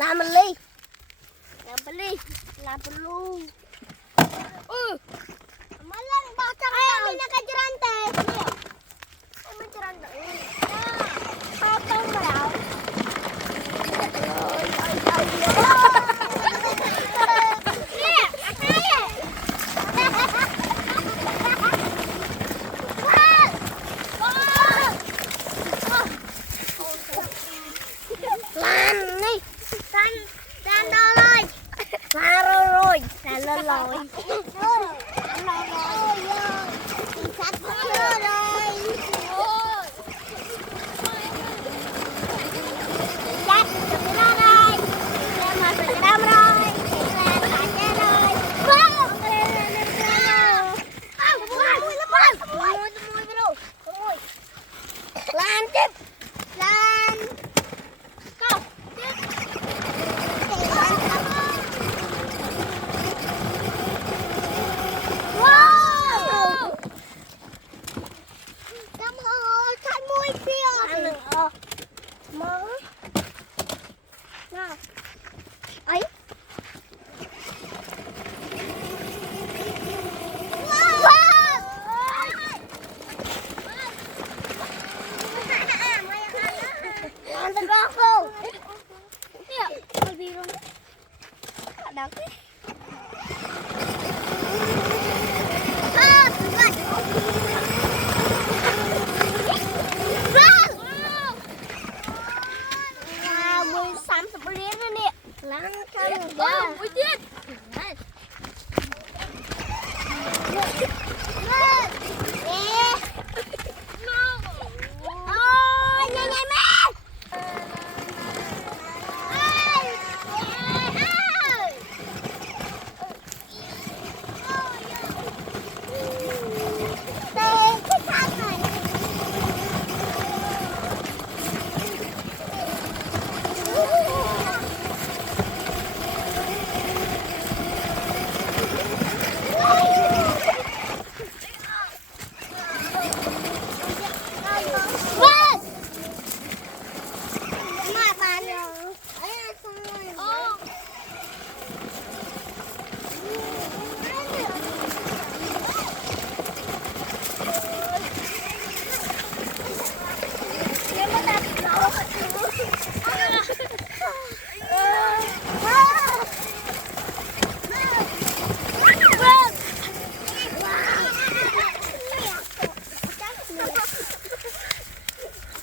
làm mình ly, làm mình luôn. Malang bakar. Ay, nakajarante. Ay, majarante. Potong daw. Lan đi. Lan đâu rồi? Lan rồi. Lan lên rồi. Lan tiếp. Lan. Go. Wow. Cảm ơn cái mũi kia. Mơ. Nào. Ấy. Ăn từng góc không? Nè, coi gì luôn. Đắng thế. Mùi xám sắp riêng rồi nè. Lắng căng ra. Mùi chết.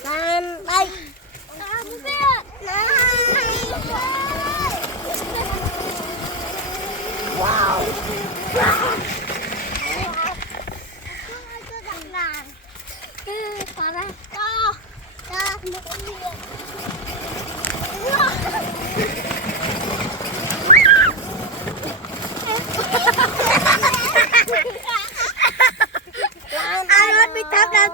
Lan đây. Wow. Phá ra. Cho. Một con miệng. Lan, ai bị tát ra.